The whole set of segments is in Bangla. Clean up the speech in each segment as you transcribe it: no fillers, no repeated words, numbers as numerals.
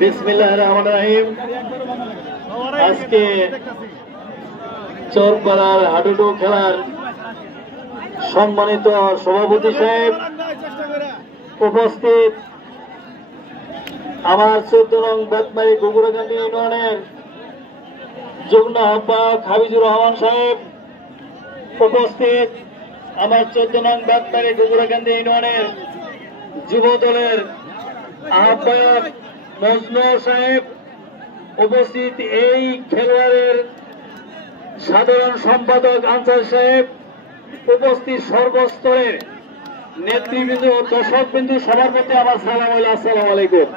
বিসমিল্লাহির রহমানির রহিম। আজকে চরপাড়ার হাডুডু খেলার সম্মানিত সভাপতি সাহেব, উপস্থিত আমার 14 নং বেতমারি গুগুরাকান্দি ইউনিয়নের যুগ্ম আহ্বায়ক হাবিজুর রহমান সাহেব, উপস্থিত আমার 14 নং বেতমারি গুগুরাকান্দি ইউনিয়নের যুব দলের আহ্বায়ক মজনু সাহেব, উপস্থিত এই খেলোয়াড়ের সাধারণ সম্পাদক আনসার সাহেব, উপস্থিত সর্বস্তরের নেতৃবৃন্দ, দর্শকবৃন্দ, সবার প্রতি আমার সালাম। আসসালামু আলাইকুম।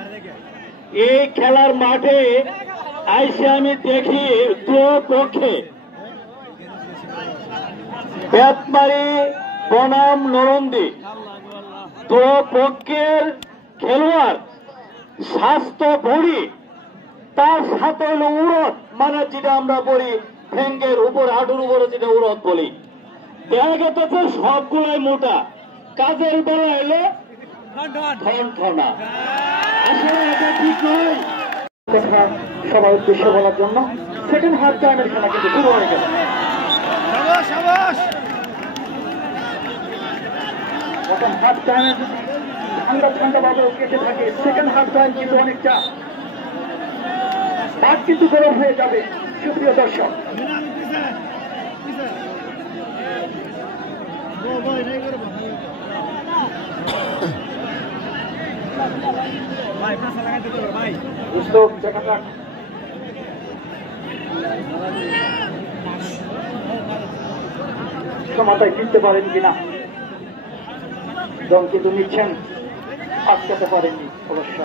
এই খেলার মাঠে আইসে আমি দেখি দুই পক্ষে বেতমারি বনাম নরন্দি দুই পক্ষের খেলোয়াড় স্বাস্থ্য ভরি, তার সাথে হলো উড়ত, মানে যেটা আমরা বলি ঠ্যাঙ্গের উপর হাঁটুর উপরে যেটা উড়ত বলি। দেখা গেছে সবগুলাই মোটা, কাজের বেলা এলো ঠনঠনা। আসলে এটা ঠিক নয়। কথা সবার উদ্দেশ্যে বলার জন্য সেকেন্ড হাফ টাইমের খেলা কিন্তু শুরু হয়ে গেল। এখন হাফ টাইমে ঠান্ডা ঠান্ডা ভাবে কেটে থাকে, সেকেন্ড হাফ টাইম কিন্তু অনেকটা মাঠ কিন্তু গরম হয়ে যাবে। সুপ্রিয় দর্শক, ক্ষমতায় ফিরতে পারেন কিনা, দম কিন্তু নিচ্ছেন, আটকাতে পারেননি অবশ্য।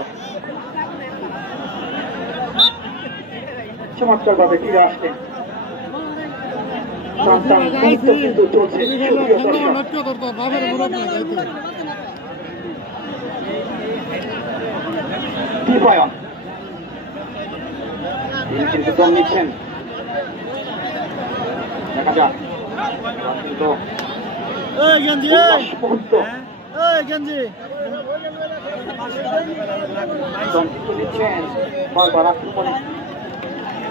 চমৎকার ভাবে ফিরে আসলেন, কিন্তু চলছে। তিনি কিন্তু দম নিচ্ছেন, দেখা যাক। বারবার আক্রমণে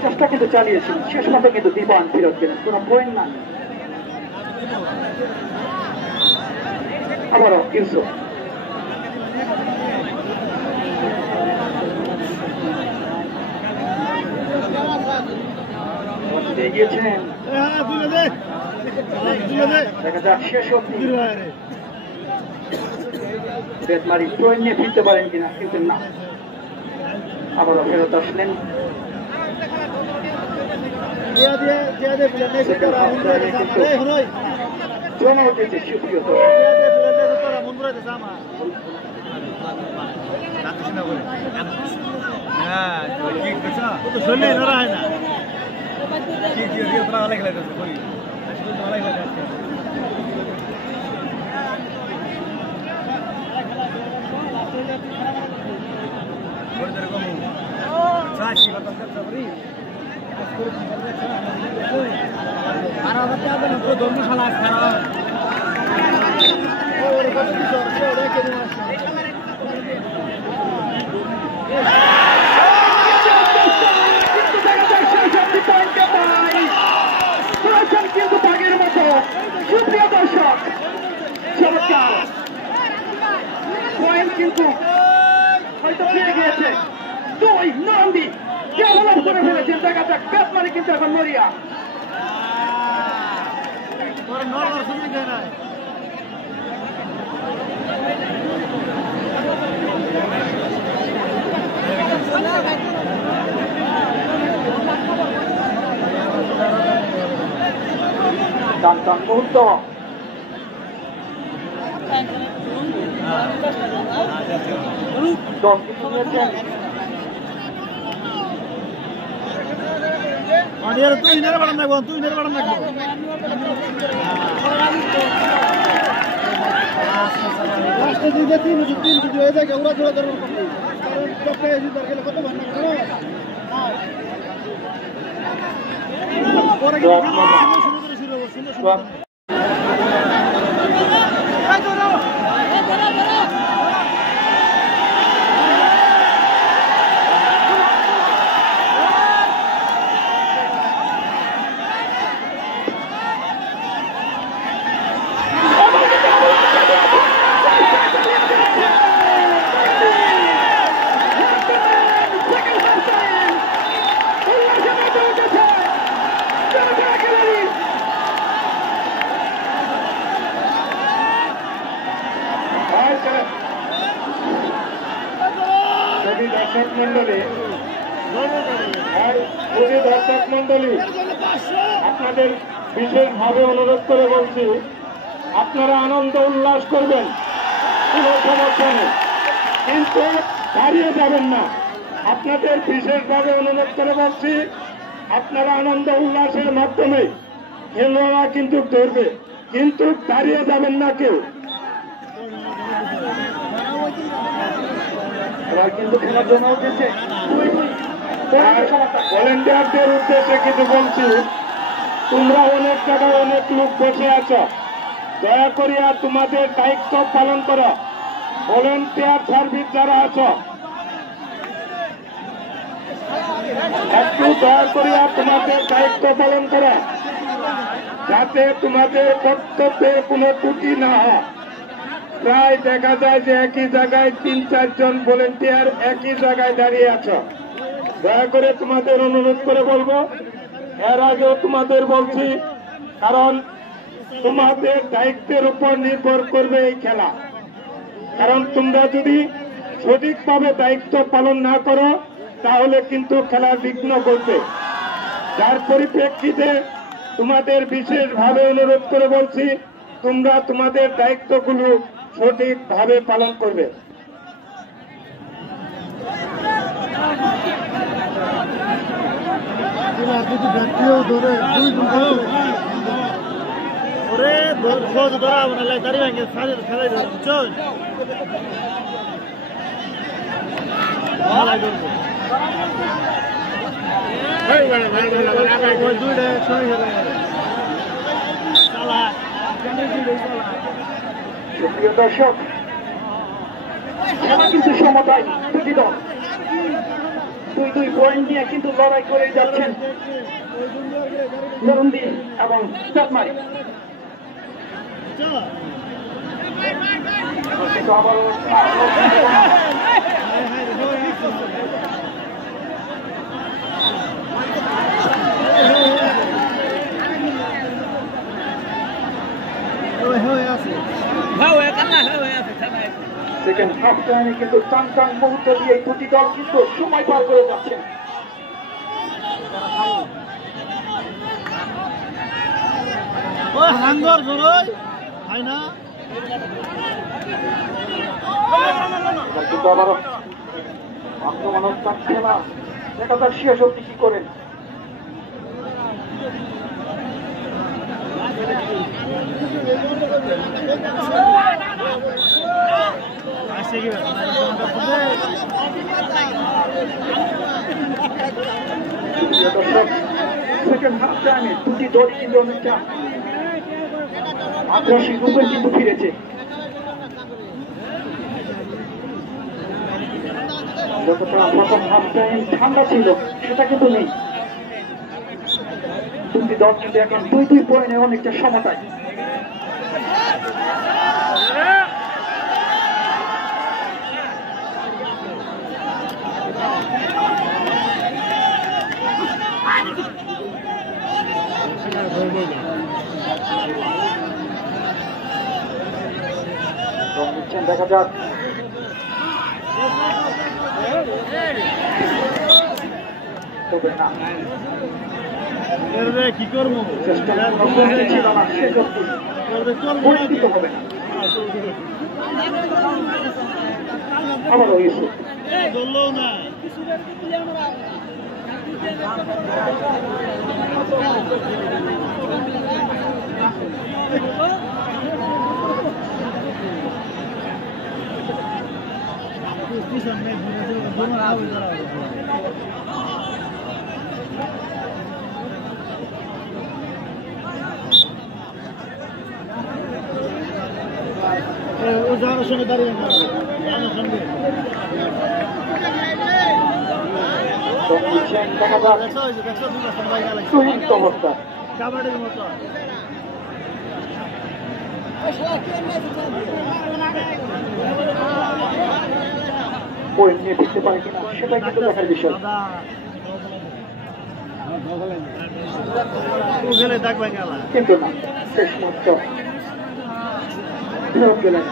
চেষ্টা কিন্তু চালিয়েছেন, শেষ মতো কিন্তু দীপান ফিরত গেলেন, কোন পয়েন্ট না। আবারও ইউসুফ, গিয়েছেন, দেখা যাক শেষ অব্দি বেতমারি পয়েন্ট নিয়ে ফিরতে পারেন কিনা, কিন্তু না, আবারও ফেরত আসলেন। জমা উঠেছে সুপ্রিয় ধর্মশালা কিন্তু বাঘের মতো। সুপ্রিয় দর্শক, চমৎকার পয়েন্ট কিন্তু হয়তো ফিরে গিয়েছে। দুই নন্দী ডেভেলপ করে ফেলেছেন, দেখা যাক। বেতমারি কিন্তু এখন মরিয়া। টান মুহূর্ত, দম কিন্তু নিয়েছেন। তুই নেড়ে বাড়ান রাখবো, তুই নেড়ে বাড়ান রাখবো। লাস্টে দিতে তিন যদি হয়ে যায় ওরা জোড়া ধরবো, কারণ কত ভালো পরে শুরু হবো। দর্শক মন্ডলী দর্শক মন্ডলী আপনাদের বিশেষভাবে অনুরোধ করে বলছি, আপনারা আনন্দ উল্লাস করবেন, কোনো সমস্যা নেই, কিন্তু দাঁড়িয়ে যাবেন না। আপনাদের বিশেষভাবে অনুরোধ করে বলছি, আপনারা আনন্দ উল্লাসের মাধ্যমে খেলোয়াড়রা কিন্তু ধরবে, কিন্তু দাঁড়িয়ে যাবেন না কেউ। কিন্তু খেলার জন্য উঠেছে ভলেন্টিয়ারদের উদ্দেশ্যে কিছু বলছি, তোমরা অনেক জায়গায় অনেক লোক বসে আছো, দয়া করিয়া তোমাদের দায়িত্ব পালন করো। ভলেন্টিয়ার সার্ভিস যারা আছো, একটু দয়া করিয়া তোমাদের দায়িত্ব পালন করো, যাতে তোমাদের কর্তব্যে কোনো ত্রুটি না হয়। প্রায় দেখা যায় যে একই জায়গায় ৩-৪ জন ভলেন্টিয়ার একই জায়গায় দাঁড়িয়ে আছো। দয়া করে তোমাদের অনুরোধ করে বলবো, এর আগেও তোমাদের বলছি, কারণ তোমাদের দায়িত্বের উপর নির্ভর করবে এই খেলা। কারণ তোমরা যদি সঠিকভাবে দায়িত্ব পালন না করো, তাহলে কিন্তু খেলা বিঘ্ন করবে। যার পরিপ্রেক্ষিতে তোমাদের বিশেষভাবে অনুরোধ করে বলছি, তোমরা তোমাদের দায়িত্বগুলো সঠিকভাবে পালন করবে। প্রিয় দর্শক, খেলা কিন্তু সমতায় দুটি দল 2-2 পয়েন্ট নিয়ে কিন্তু লড়াই করে যাচ্ছেন নরন্দি এবং চাঁদমারি। সেকেন্ড হাফ টাইমে কিন্তু টান টান মুহূর্ত দিয়ে এই দুটি দল কিন্তু সময় পার করে যাচ্ছেন। আবারও আক্রমণাত্মক খেলা, দেখা যাক শেষ অব্দি কি করেন। সেকেন্ড হাফ টাইমে দুটি দলই কিন্তু অনেকটা আগ্রাসী রূপে কিন্তু ফিরেছে। যতটা প্রথম হাফ টাইম ঠান্ডা ছিল, সেটা কিন্তু নেই। দুটি দল কিন্তু এখন 2-2 পয়েন্টে অনেকটা সমতায়। দেখা যাক কি করবো, হবে না। আবার হয়েছে জানার সঙ্গে দাঁড়িয়ে অবস্থা কাবাডির মতো পয়েন্ট নিয়ে ফিরতে পারে কিনা সেটা কিন্তু দেখার বিষয়। কিন্তু না, শেষ মুহূর্ত গেলেন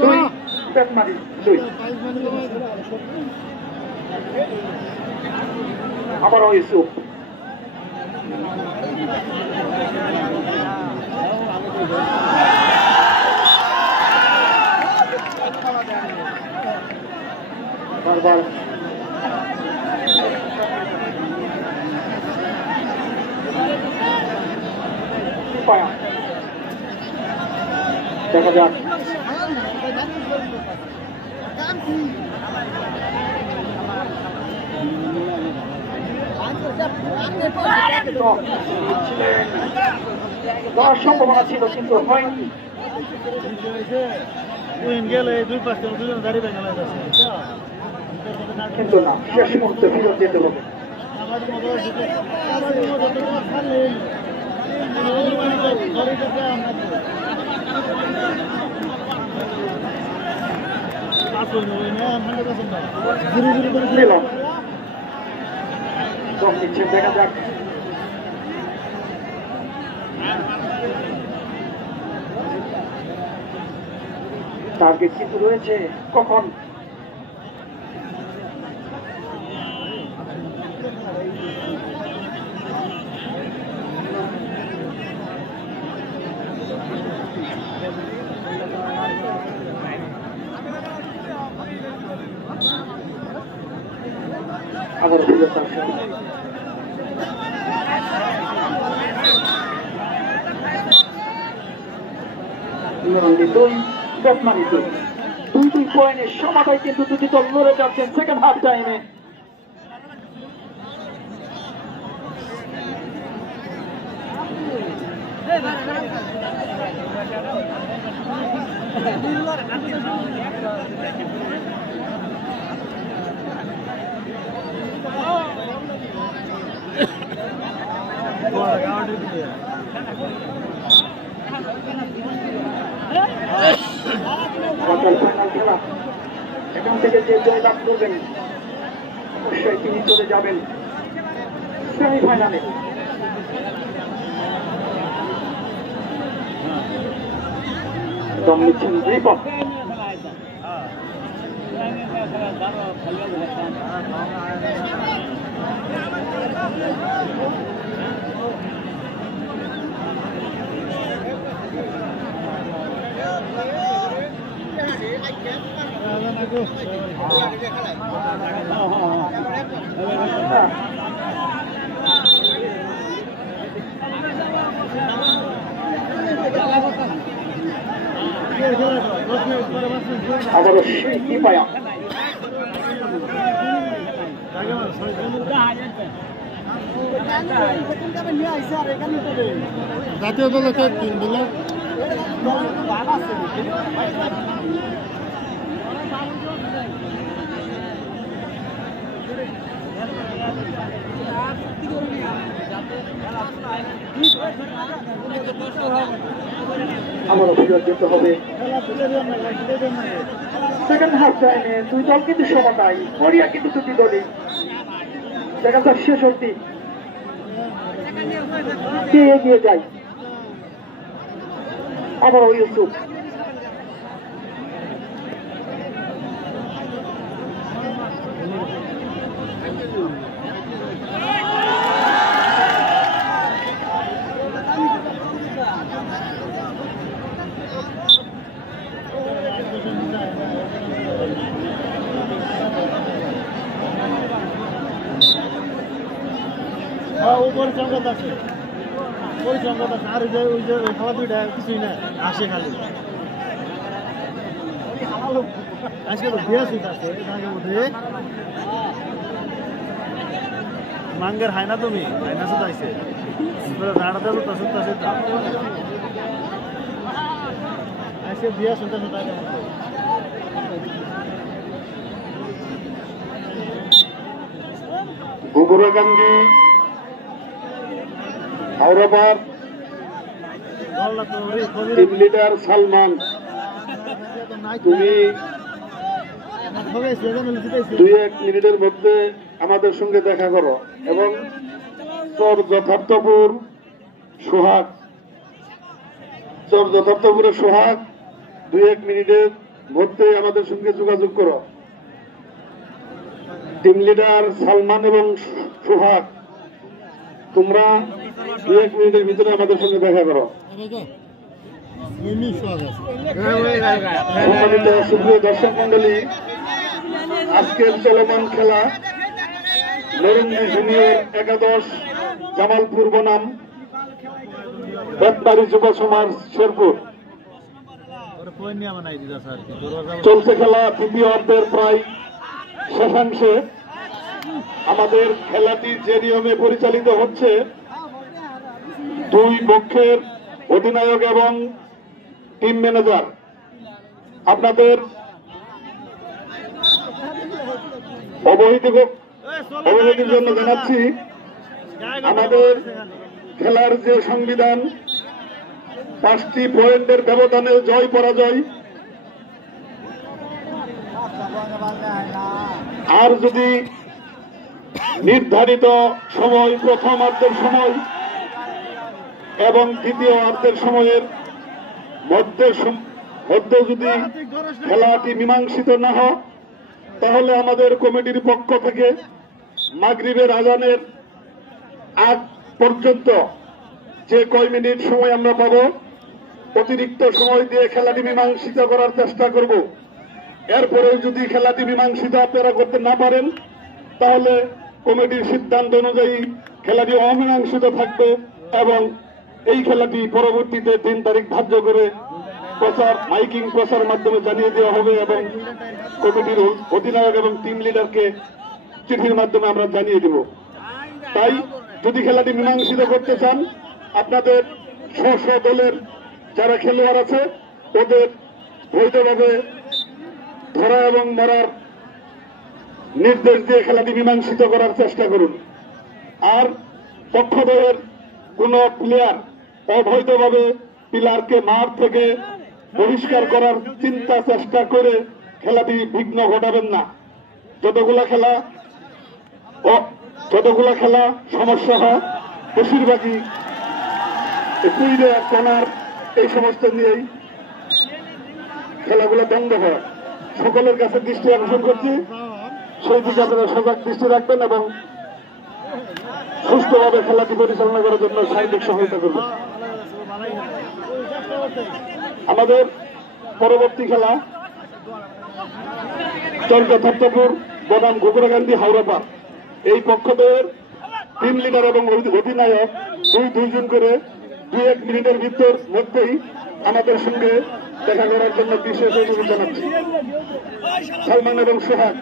2 বেতমারি 2 আবারও ইউসুফ বারবার দেখা যাক দেওয়ার সম্ভাবনা ছিল কিন্তু হয়নি কিন্তু না শেষ মুহূর্তে ফিরত যেতে হবে দেখা যাক টার্গেট কিন্তু রয়েছে কখন আবার ফিরত আসে দুই পয়েন্টের সমাধায় কিন্তু দুটি দল লড়ে যাচ্ছেন সেকেন্ড হাফ টাইমে খেলা এখান থেকে যে জয় লাভ করবেন অবশ্যই তিনি চলে যাবেন সেমিফাইনালে দম নিচ্ছেন দীপক আবারও সেই দীপায়া জাতীয় দলকে 3 দিলে আমারও ফিরত যেতে হবে সেকেন্ড হাফ টাইমে দুই দল কিন্তু সমতায় কোরিয়া কিন্তু দুটি দলই সেকেন্ড হাফ শেষ অবধি কে এগিয়ে যায় আবারও ইউসুফ পরিসংখ্যান আছে পরিসংখ্যান আছে আর ওই যে খাওয়া দুইটা কিছুই না আসে খালি আজকে তো বিয়া সুইট আছে তাকে মধ্যে মাঙ্গের হাই না তুমি হাইনা সুদ আইছে রাড়াতে তো সুদ আছে আজকে বিয়া সুদ আছে তাকে মধ্যে গোবরাকান্দি হাওড়াপার টিম লিডার সালমান তুমি 2-1 মিনিটের মধ্যে আমাদের সঙ্গে দেখা করো এবং তোর যথার্থপুর সোহাগ 2-1 মিনিটের মধ্যে আমাদের সঙ্গে যোগাযোগ করো। টিম লিডার সালমান এবং সোহাগ, তোমরা 2-1 মিনিটের ভিতরে আমাদের সঙ্গে দেখা করো। সম্মানিত সুপ্রিয় দর্শক মন্ডলী, আজকের চলমান খেলা নরুন্দি জুনিয়র একাদশ জামালপুর বনাম বেতবাড়ি যুব সমাজ শেরপুর। চলছে খেলা তৃতীয় অর্ধের প্রায় শেষাংশে। আমাদের খেলাটি যে নিয়মে পরিচালিত হচ্ছে, দুই পক্ষের অধিনায়ক এবং টিম ম্যানেজার আপনাদের অবহিতির জন্য জানাচ্ছি, আমাদের খেলার যে সংবিধান 5টি পয়েন্টের ব্যবধানে জয় পরাজয়, আর যদি নির্ধারিত সময় প্রথমার্ধের সময় এবং দ্বিতীয় অর্ধের সময়ের মধ্যে যদি খেলাটি মীমাংসিত না হয়, তাহলে আমাদের কমিটির পক্ষ থেকে মাগরিবের আজানের আগ পর্যন্ত যে কয় মিনিট সময় আমরা পাব, অতিরিক্ত সময় দিয়ে খেলাটি মীমাংসিত করার চেষ্টা করব। এরপরেও যদি খেলাটি মীমাংসিত আপনারা করতে না পারেন, তাহলে কমিটির সিদ্ধান্ত অনুযায়ী খেলাটি অমীমাংসিত থাকবে এবং এই খেলাটি পরবর্তীতে 3 তারিখ ধার্য করে মাইকিং প্রচার মাধ্যমে জানিয়ে দেওয়া হবে এবং কমিটির অধিনায়ক এবং টিম লিডারকে চিঠির মাধ্যমে আমরা জানিয়ে দেব। তাই যদি খেলাটি মীমাংসিত করতে চান, আপনাদের স্ব দলের যারা খেলোয়াড় আছে ওদের বৈধভাবে ধরা এবং মারার নির্দেশ দিয়ে খেলাটি মীমাংসিত করার চেষ্টা করুন। আর পক্ষ দলের কোন প্লেয়ার অবৈধভাবে প্লেয়ারকে মাঠ থেকে বহিষ্কার করার চেষ্টা করে খেলাটি বিঘ্ন ঘটাবেন না। যতগুলা খেলা সমস্যা হয়, বেশিরভাগই কর্নার এই সমস্ত নিয়েই খেলাগুলো বন্ধ হয়। সকলের কাছে দৃষ্টি আকর্ষণ করছি, সেই দিকে আপনারা সজাগ দৃষ্টি রাখবেন এবং সুস্থভাবে খেলাটি পরিচালনা করার জন্য সার্বিক সহায়তা করবেন। আমাদের পরবর্তী খেলা চরকাপুর বনাম গোকুড়াকান্দি হাওড়াপাড়। এই পক্ষদের টিম লিডার এবং অধিনায়ক দুইজন করে 2-1 মিনিটের মধ্যেই আমাদের সঙ্গে দেখা করার জন্য বিশেষ অনুরোধ জানাচ্ছি। সালমান এবং সোহাগ,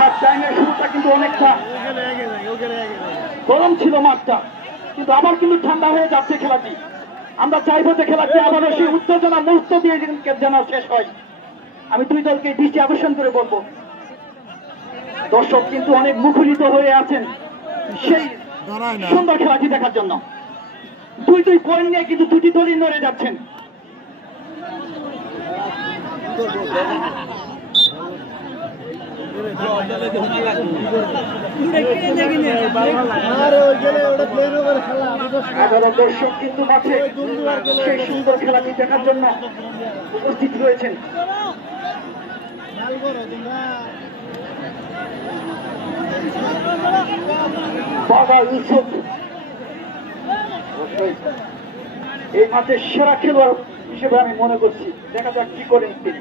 হাফ টাইমের শুরুটা কিন্তু অনেকটা গরম ছিল মাঠটা, কিন্তু আবার কিন্তু ঠান্ডা হয়ে যাচ্ছে খেলাটি। আমরা চাইবো যে খেলাটি আবারও সেই উত্তেজনা মুহূর্ত দিয়ে যেন শেষ হয়। আমি দুই দলকে দৃষ্টি আকর্ষণ করে বলবো, দর্শক কিন্তু অনেক মুখরিত হয়ে আছেন সেই সুন্দর খেলাটি দেখার জন্য। দুই পয়েন্ট নিয়ে কিন্তু দুটি দলই নড়ে যাচ্ছেন। দর্শক কিন্তু মাঠে সেই সুন্দর খেলাটি দেখার জন্য উপস্থিত রয়েছেন। বাবা ইউসুফ এই মাঠের সেরা খেলোয়াড় হিসেবে আমি মনে করছি। দেখা যাক কি করেন তিনি।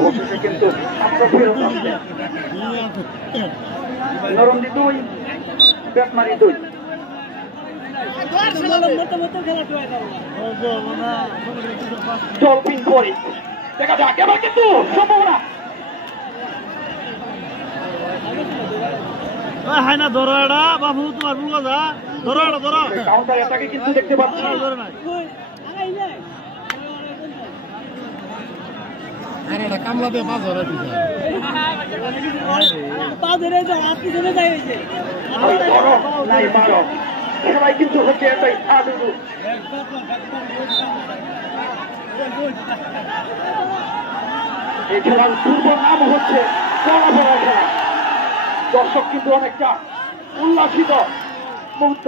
অবশেষে কিন্তু ফেরত আসলেন। নরন্দি 2, বেতমারি 2। ডলফিন পরে দেখা যাক এবার কিন্তু সম্ভাবনা হাই না ধরো এটা বাবু তোমার ভুল কথা ধরো এটা ধরো কাউন্টার অ্যাটাকে কিন্তু দেখতে পাচ্ছি ধরে নাই আরে এটা কামলা দিয়ে পাঁচ ধরে দিছে পা ধরে যাও আপনি চলে যাই হইছে ওই ধরো নাই মারো সবাই কিন্তু হচ্ছে এটাই আদুরু এই খেলার পূর্ব নাম হচ্ছে চলাফেরা খেলা দর্শক কিন্তু অনেকটা উল্লাসিত মুহূর্ত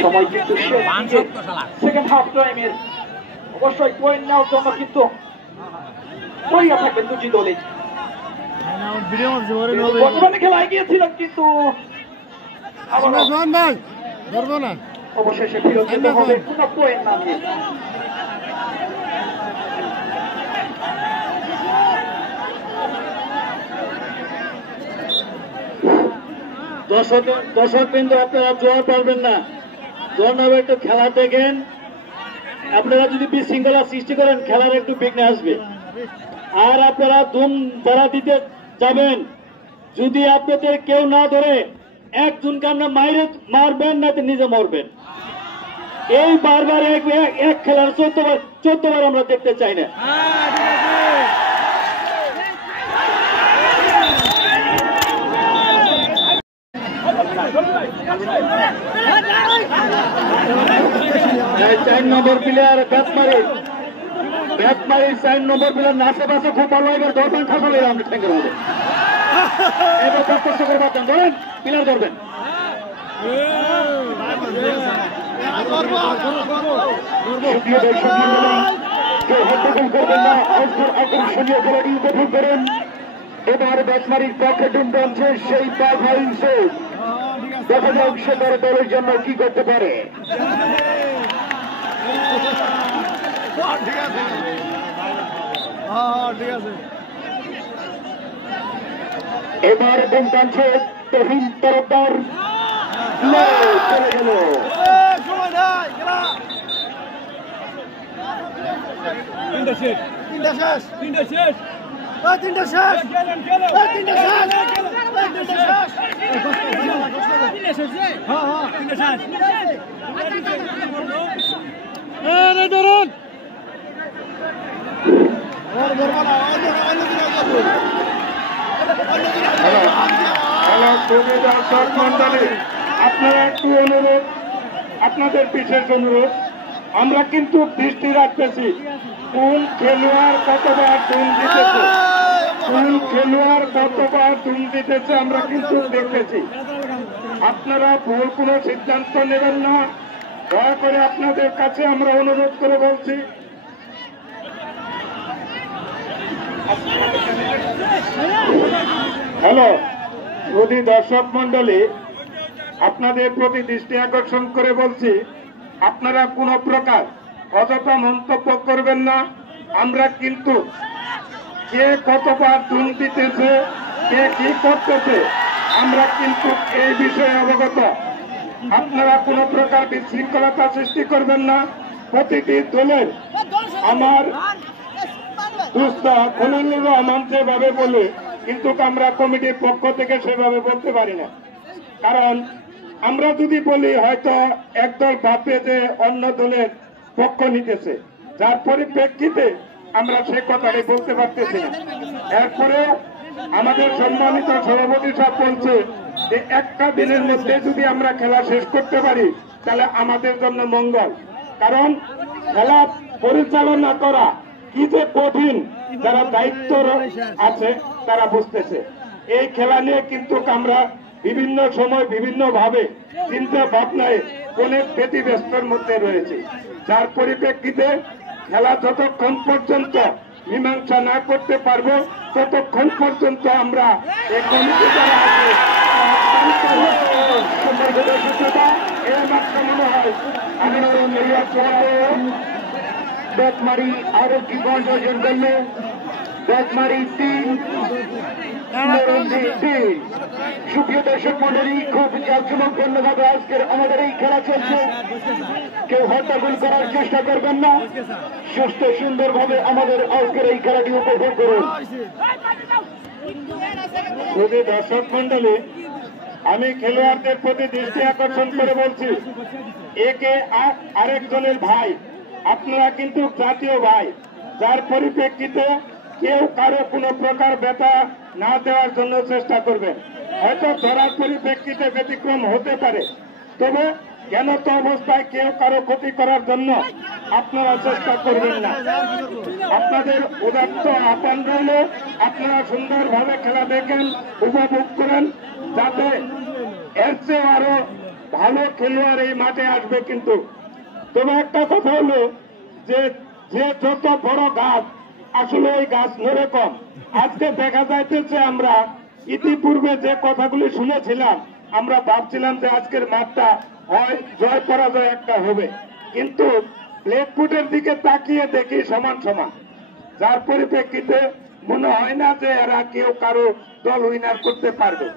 সময় কিন্তু সেকেন্ড হাফ টাইমের অবশ্যই পয়েন্ট নেওয়ার জন্য কিন্তু পড়িয়া থাকবেন দুটি দলে বর্তমানে খেলায় গিয়েছিলেন কিন্তু অবশেষে ফিরত যেতে হবে কোনো পয়েন্ট না নিয়ে দর্শক কিন্তু আপনারা জোয়ার পারবেন না জোয়ার নামে একটু খেলা দেখেন আপনারা যদি বিশৃঙ্খলা সৃষ্টি করেন খেলার একটু বিঘ্ন আসবে আর আপনারা ধুম ধরা দিতে যাবেন যদি আপনাদের কেউ না ধরে একজনকে আমরা মারবেন না নিজে মরবেন এই বারবার এক খেলার 14 বার আমরা দেখতে চাই না চার নম্বর প্লেয়ার ব্যাটমারি 4 নম্বর প্লেয়ার নাচে বাসে খুব ভালো এবার ধরবেন খাসলে আমরা ঠেঙ্গের মধ্যে এবার কষ্ট করে বাঁচান ধরেন প্লেয়ার ধরবেন এবার ব্যাটমারির পক্ষে টিম বলছে সেই দেখা যাক সে তার দলের জন্য কি করতে পারে এবার বোম টানছে তহিন তরফদার চলে গেল আপনারা একটু অনুরোধ আপনাদের বিশেষ অনুরোধ আমরা কিন্তু দৃষ্টি রাখতেছি কোন খেলোয়াড় কতবার ধুম দিতেছে আমরা কিন্তু দেখতেছি আপনারা ভুল কোনো সিদ্ধান্ত নেবেন না দয়া করে আপনাদের কাছে আমরা অনুরোধ করে বলছি হ্যালো প্রতি দর্শক মন্ডলী আপনাদের প্রতি দৃষ্টি আকর্ষণ করে বলছি আপনারা কোনো প্রকার অযথা মন্তব্য করবেন না আমরা কিন্তু কে কতবার ধুম দিতেছে কে কি করতেছে আমরা কিন্তু এই বিষয়ে অবগত আপনারা কোনো প্রকার বিশৃঙ্খলতা সৃষ্টি করবেন না প্রতিটি দলের আমার দুস্তা খলিলুর রহমান যেভাবে বলে কিন্তু আমরা কমিটির পক্ষ থেকে সেভাবে বলতে পারি না কারণ আমরা যদি বলি হয়তো একদল ভাববে যে অন্য দলের পক্ষ নিতেছে যার পরিপ্রেক্ষিতে আমরা সে কথাটি বলতে পারতেছি না এরপরে আমাদের সম্মানিত সভাপতি সাহেব বলছে যে একটা দিনের মধ্যে যদি আমরা খেলা শেষ করতে পারি তাহলে আমাদের জন্য মঙ্গল কারণ খেলা পরিচালনা করা কি যে কঠিন যারা দায়িত্ব আছে তারা বুঝতেছে এই খেলা নিয়ে কিন্তু আমরা বিভিন্ন সময় বিভিন্ন ভাবে চিন্তা ভাবনায় অনেক ব্যতিব্যস্তর মধ্যে রয়েছে যার পরিপ্রেক্ষিতে খেলা যতক্ষণ পর্যন্ত মীমাংসা না করতে পারবো ততক্ষণ পর্যন্ত আমরা এই কমিটি যারা আছে মাত্র মনে হয় আমি বেতমারি আরো কি গঞ্জ অর্জন করলো বেতমারি 3 সুপ্রিয় দর্শক মন্ডলী খুব জাঁকজমকপূর্ণভাবে আজকের আমাদের এই খেলা চলছে কেউ হট্টগোল করার চেষ্টা করবেন না সুস্থ সুন্দরভাবে আমাদের আজকের এই খেলাটি উপভোগ করুন দর্শক মন্ডলী আমি খেলোয়াড়দের প্রতি দৃষ্টি আকর্ষণ করে বলছি একে আরেকজনের ভাই আপনারা কিন্তু জাতীয় ভাই যার পরিপ্রেক্ষিতে কেউ কারো কোনো প্রকার ব্যথা না দেওয়ার জন্য চেষ্টা করবেন হয়তো ধরার পরিপ্রেক্ষিতে ব্যতিক্রম হতে পারে তবে জ্ঞানত অবস্থায় কেউ কারো ক্ষতি করার জন্য আপনারা চেষ্টা করবেন না আপনাদের উদাত্ত আহ্বান রইল আপনারা সুন্দরভাবে খেলা দেখেন উপভোগ করেন যাতে এর চেয়ে আরো ভালো খেলোয়াড় এই মাঠে আসবে কিন্তু তবে একটা কথা হলো যে যত বড় গাছ আসলে ওই গাছ নড়ে কম আজকে দেখা যাইতেছে আমরা ইতিপূর্বে যে কথাগুলি শুনেছিলাম আমরা ভাবছিলাম যে আজকের মাঠটা হয় জয় পরাজয় একটা হবে কিন্তু প্লেটফুটের দিকে তাকিয়ে দেখি সমান সমান যার পরিপ্রেক্ষিতে মনে হয় না যে এরা কেউ কারো দল উইনার করতে পারবে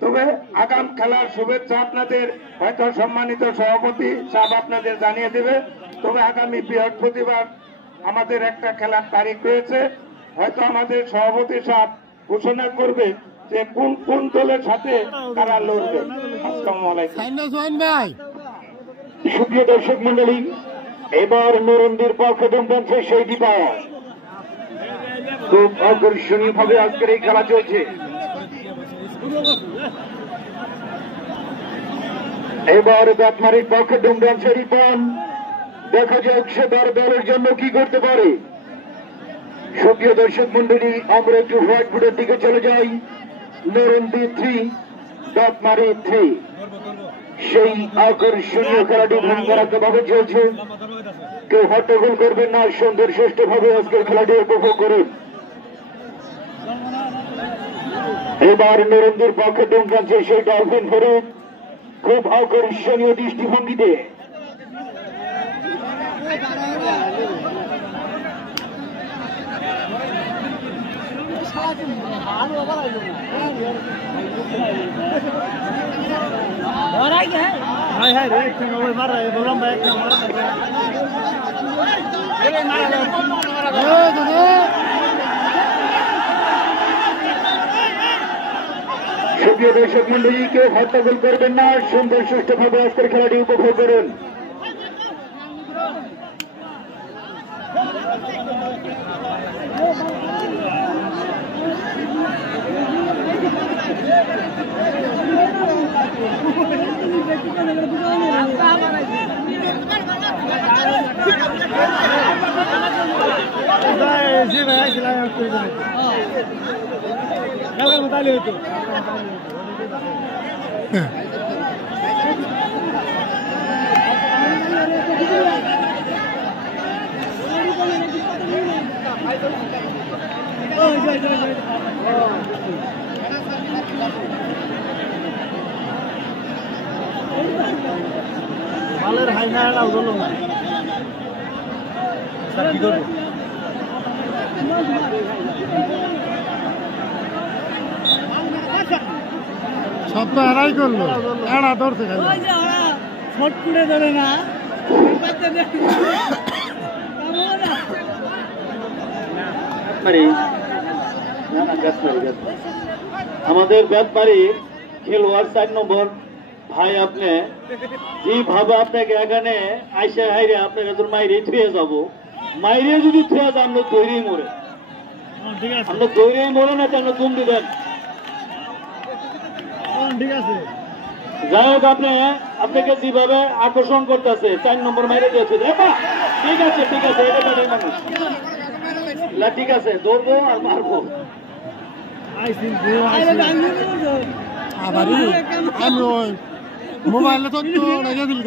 তবে আগাম খেলার শুভেচ্ছা আপনাদের হয়তো সম্মানিত সভাপতি সাহেব আপনাদের জানিয়ে দেবে তবে আগামী বৃহস্পতিবার আমাদের একটা খেলার তারিখ রয়েছে হয়তো আমাদের সভাপতি সাহেব ঘোষণা করবে যে কোন কোন দলের সাথে তারা লড়বে আসসালামু আলাইকুম সুপ্রিয় দর্শক মন্ডলী এবার নরন্দির পক্ষে দমছে সেই দীপা খুব আকর্ষণীয় ভাবে আজকের এই খেলা চলছে এবার বেতমারির পক্ষে ডুমডান্সের রিপন দেখা যাক সে দলের জন্য কি করতে পারে সুপ্রিয় দর্শক মন্ডলী আমরা একটু হোয়াইট বোর্ডের দিকে চলে যাই নরন্দি 3 বেতমারি 3 সেই আকর্ষণীয় খেলাটি ভাবে চলছে কেউ হট্টগোল করবেন না সুন্দর সুষ্ঠু ভাবে আজকের খেলাটি উপভোগ করুন এবার নরেন্দ্রের পক্ষে ডুমকানছে সেই ডলফিন ফেরত খুব আকর্ষণীয় দৃষ্টিভঙ্গিতে সুপ্রিয় দর্শক মন্ডলী কেউ হট্টগোল করবেন না সুন্দর সুষ্ঠুভাবে আজকের খেলাটি উপভোগ করুন মালের হাইনা হলো না কি করবো সব তো এরাই করলো এরা ধরছে ছট করে ধরে না আমাদের বেতমারি খেলোয়াড় 4 নম্বর ভাই আপনি যেভাবে আপনাকে এখানে আইসা হাইরে আপনাকে তোর মাইরে থুয়ে যাবো মাইরে যদি থুয়ে যান আমরা তৈরি মরে আমরা তৈরি মরে না কেন তুমি দিবেন ঠিক আছে যাই হোক আপনাকে যেভাবে আকর্ষণ করতেছে 4 নম্বর মাইরে দিয়েছে ঠিক আছে এটা মানুষ ঠিক আছে দৌড়বো আর মারবো আবার আমি ওই মোবাইলে তো রেখে দিল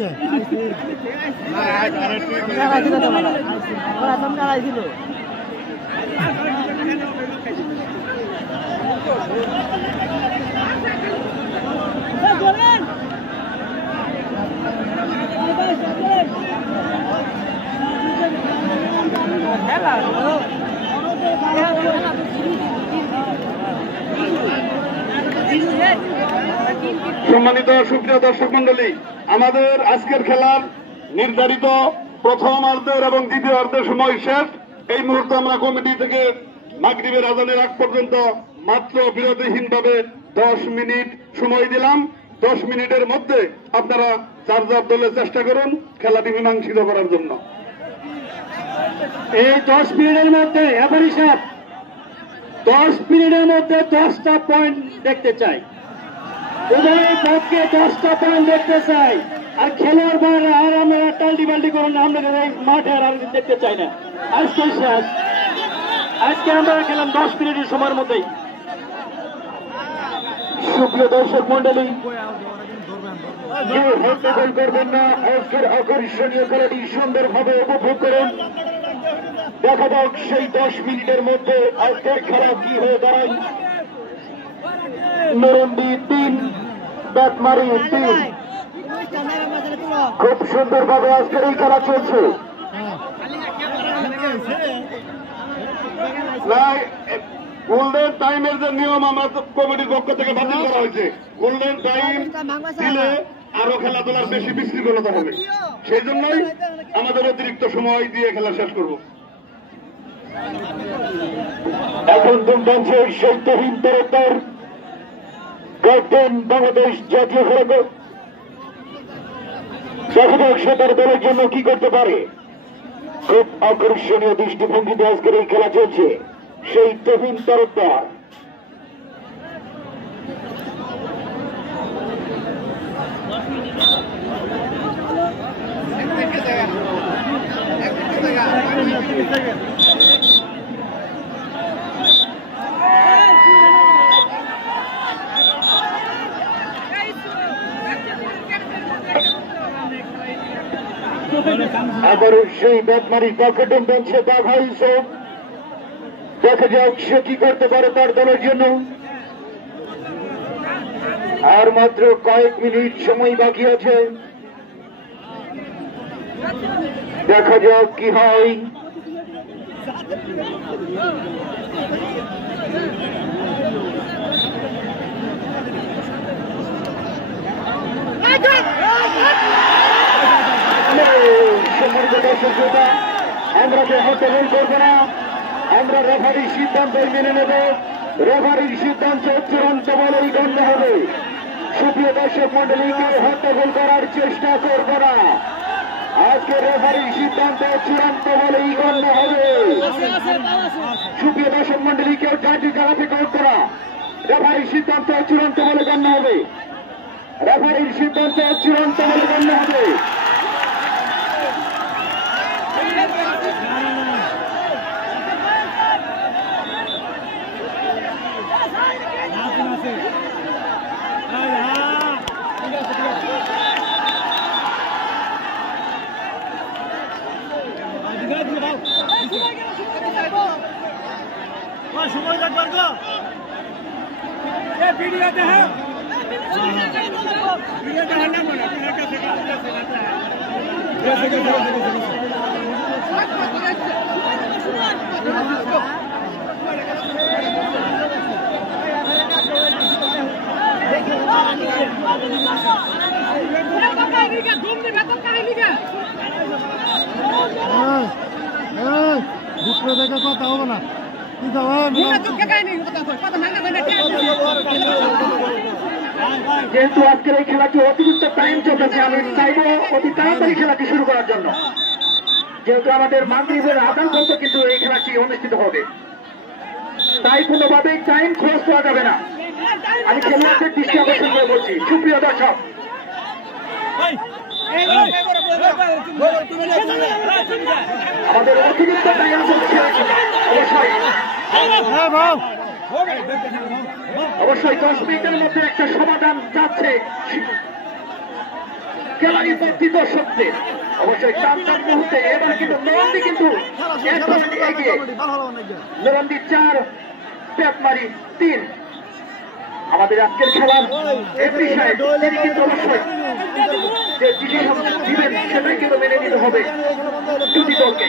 সম্মানিত সুপ্রিয় দর্শক মন্ডলী, আমাদের আজকের খেলার নির্ধারিত প্রথম অর্ধের এবং দ্বিতীয় অর্ধের সময় শেষ। এই মুহূর্তে আমরা কমিটি থেকে মাগরিবের আজানের আগ পর্যন্ত মাত্র বিরতিহীনভাবে 10 মিনিট সময় দিলাম। 10 মিনিটের মধ্যে আপনারা চার্জার দলের চেষ্টা করুন খেলাটি মীমাংসিত করার জন্য। এই 10 মিনিটের মধ্যে এবারই সাহেব 10 মিনিটের মধ্যে 10টা পয়েন্ট দেখতে চাই। উভয় পক্ষে 10টা পয়েন্ট দেখতে চাই। আর খেলোয়াড় বাইরে আর আমরা টাল্টি বাল্টি করুন, আমরা এই মাঠে আর দেখতে চাই না। আজকে শেষ। আজকে আমরা খেলাম 10 মিনিটের সময়ের মধ্যেই। সুপ্রিয় দর্শক মন্ডলী, হট্টগোল করবেন না, আজকের আকর্ষণীয় খেলাটি সুন্দরভাবে উপভোগ করুন। দেখা যাক সেই 10 মিনিটের মধ্যে আজকের খেলা কি হয়ে দাঁড়ায়। নরন্দি 3, ব্যাটমারি 3। খুব সুন্দরভাবে আজকের এই খেলা চলছে। গোল্ডেন টাইমের যে নিয়ম আমরা কমিটির পক্ষ থেকে বাতিল করা হয়েছে, গোল্ডেন টাইম দিলে আরো খেলাধুলার বেশি বিশৃঙ্খলতা হবে। সেই জন্যই আমাদের অতিরিক্ত সময় দিয়ে খেলা শেষ করব। এখন দুর্দান্ত সেই তহিন তরফদার ক্যাপ্টেন বাংলাদেশ জাতীয় খেলা দেখা সে তার দলের জন্য কি করতে পারে। খুব আকর্ষণীয় দৃষ্টিভঙ্গিতে আজকের এই খেলা চলছে। সেই তহিন তরফদার আবার সেই ব্যাটমারি পকেটন বলছে বাঘা ইউসুফ। দেখা যাক সে কি করতে পারে তার দলের জন্য। আর মাত্র কয়েক মিনিট সময় বাকি আছে, দেখা যাক কি হয়। আমরা যে হট্টগোল করবো না, আমরা রেফারির সিদ্ধান্ত মেনে নেব। রেফারির সিদ্ধান্ত চূড়ান্ত বলেই গণ্য হবে। সুপ্রিয় দর্শক মন্ডলীকে হট্টগোল করার চেষ্টা করব না। আজকে রেফারির সিদ্ধান্ত চূড়ান্ত বলেই গণ্য হবে। সুপ্রিয় দর্শক মন্ডলীকে জাতি খেলাতে কর করা, রেফারির সিদ্ধান্ত চূড়ান্ত বলে গণ্য হবে। রেফারির সিদ্ধান্ত চূড়ান্ত বলে গণ্য হবে। সময় লাগবে তো ভিডিও দেখো ভিডিও দেখা না মনে দুপুরে দেখা কথা হবে না। যেহেতু আজকের এই খেলাটি অতিরিক্ত টাইম চলতেছে, আমি চাইব অতি তাড়াতাড়ি খেলাটি শুরু করার জন্য। যেহেতু আমাদের মাগরিবের আদান পর্যন্ত কিন্তু এই খেলাটি অনুষ্ঠিত হবে, তাই কোনোভাবেই টাইম খরচ করা যাবে না। আমি খেলোয়াড়দের দৃষ্টি আকর্ষণ করে বলছি। সুপ্রিয় দর্শক, আমাদের অতিরিক্ত টাইম চলছে। অবশ্যই 10 মিনিটের মধ্যে একটা সমাধান যাচ্ছে। খেলারই বর্ধিত শব্দে অবশ্যই চার মুহূর্তে এবার কিন্তু নরন্দি কিন্তু এগিয়ে নরন্দি 4 পেটমারি 3। আমাদের আজকের খেলার এমপি সাহেব তিনি কিন্তু অবশ্যই যে ডিসিশন দিবেন সেটাই কিন্তু মেনে নিতে হবে দুটি দলকে।